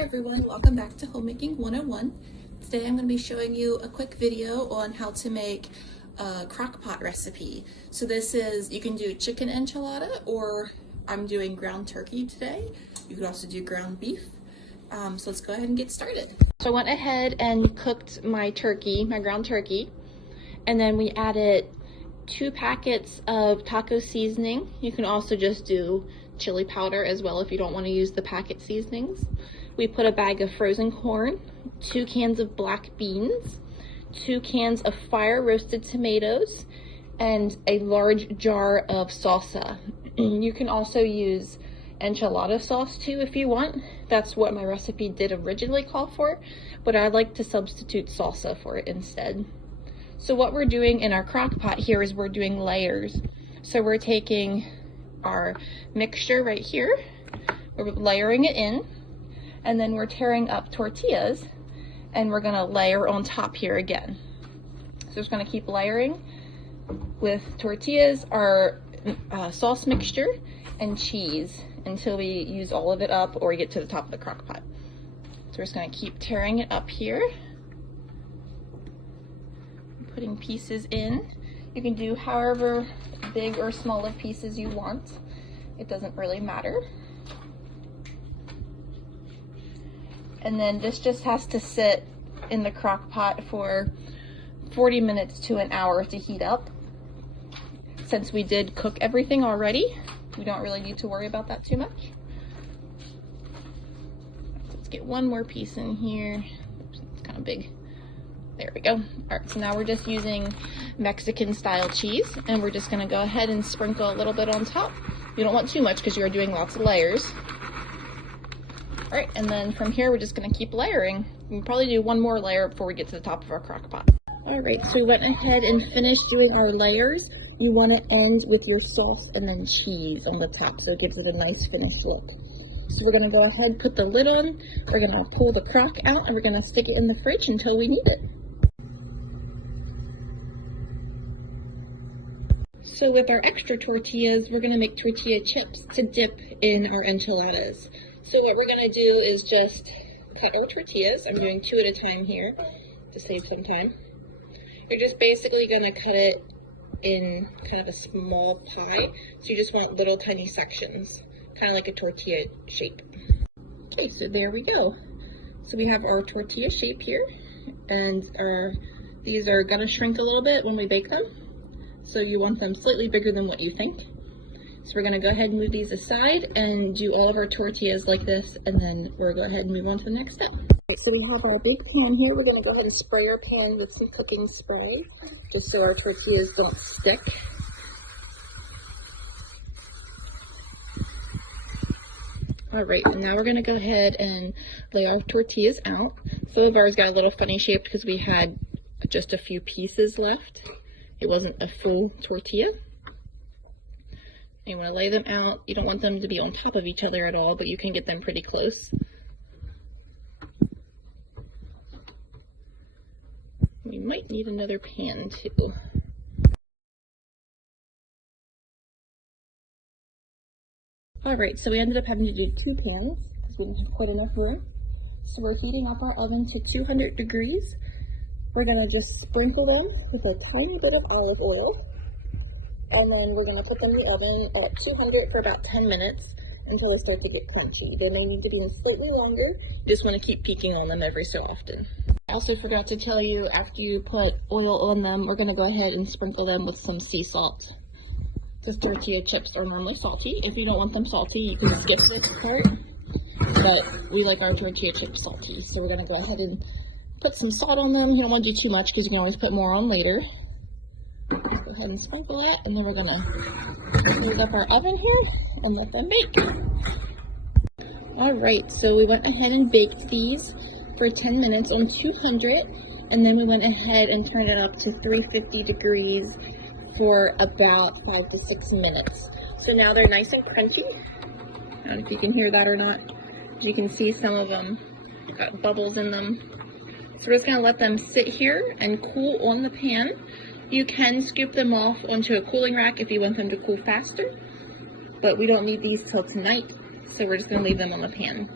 Hi everyone, welcome back to Homemaking 101. Today I'm going to be showing you a quick video on how to make a crock pot recipe. So this is, you can do chicken enchilada, or I'm doing ground turkey today. You could also do ground beef. So let's go ahead and get started. So I went ahead and cooked my turkey, my ground turkey, and then we added 2 packets of taco seasoning. You can also just do chili powder as well if you don't want to use the packet seasonings. We put a bag of frozen corn, 2 cans of black beans, 2 cans of fire roasted tomatoes, and a large jar of salsa. You can also use enchilada sauce too if you want. That's what my recipe did originally call for, but I like to substitute salsa for it instead. So what we're doing in our crock pot here is we're doing layers. So we're taking our mixture right here, we're layering it in, and then we're tearing up tortillas and we're gonna layer on top here again. So just gonna keep layering with tortillas, our sauce mixture, and cheese until we use all of it up or we get to the top of the crock pot. So we're just gonna keep tearing it up here, putting pieces in. You can do however big or small of pieces you want. It doesn't really matter. And then this just has to sit in the crock pot for 40 minutes to an hour to heat up. Since we did cook everything already, we don't really need to worry about that too much. Let's get one more piece in here. Oops, it's kind of big. There we go. All right, so now we're just using Mexican style cheese, and we're just gonna go ahead and sprinkle a little bit on top. You don't want too much because you are doing lots of layers. All right, and then from here, we're just gonna keep layering. We'll probably do one more layer before we get to the top of our crock pot. All right, so we went ahead and finished doing our layers. You wanna end with your sauce and then cheese on the top, so it gives it a nice finished look. So we're gonna go ahead, put the lid on, we're gonna pull the crock out, and we're gonna stick it in the fridge until we need it. So with our extra tortillas, we're gonna make tortilla chips to dip in our enchiladas. So what we're gonna do is just cut our tortillas. I'm doing 2 at a time here to save some time. You're just basically gonna cut it in kind of a small pie. So you just want little tiny sections, kind of like a tortilla shape. Okay, so there we go. So we have our tortilla shape here, and these are gonna shrink a little bit when we bake them. So you want them slightly bigger than what you think. So we're gonna go ahead and move these aside and do all of our tortillas like this, and then we'll go ahead and move on to the next step. Okay, so we have our big pan here. We're gonna go ahead and spray our pan with some cooking spray, just so our tortillas don't stick. All right, and now we're gonna go ahead and lay our tortillas out. Some of ours got a little funny shaped because we had just a few pieces left. It wasn't a full tortilla. You want to lay them out. You don't want them to be on top of each other at all, but you can get them pretty close. We might need another pan too. Alright, so we ended up having to do 2 pans because we didn't have quite enough room. So we're heating up our oven to 200 degrees. We're going to just sprinkle them with a tiny bit of olive oil. And then we're going to put them in the oven at 200 for about 10 minutes until they start to get crunchy. They may need to be slightly longer. You just want to keep peeking on them every so often. I also forgot to tell you, after you put oil on them, we're going to go ahead and sprinkle them with some sea salt. Because tortilla chips are normally salty. If you don't want them salty, you can skip this part. But we like our tortilla chips salty. So we're going to go ahead and put some salt on them. You don't want to do too much because you can always put more on later. Go ahead and sprinkle that, and then we're gonna close up our oven here and let them bake. All right, so we went ahead and baked these for 10 minutes on 200, and then we went ahead and turned it up to 350 degrees for about 5 to 6 minutes. So now they're nice and crunchy. I don't know if you can hear that or not. You can see some of them got bubbles in them. So we're just gonna let them sit here and cool on the pan. You can scoop them off onto a cooling rack if you want them to cool faster, but we don't need these till tonight, so we're just gonna leave them on the pan.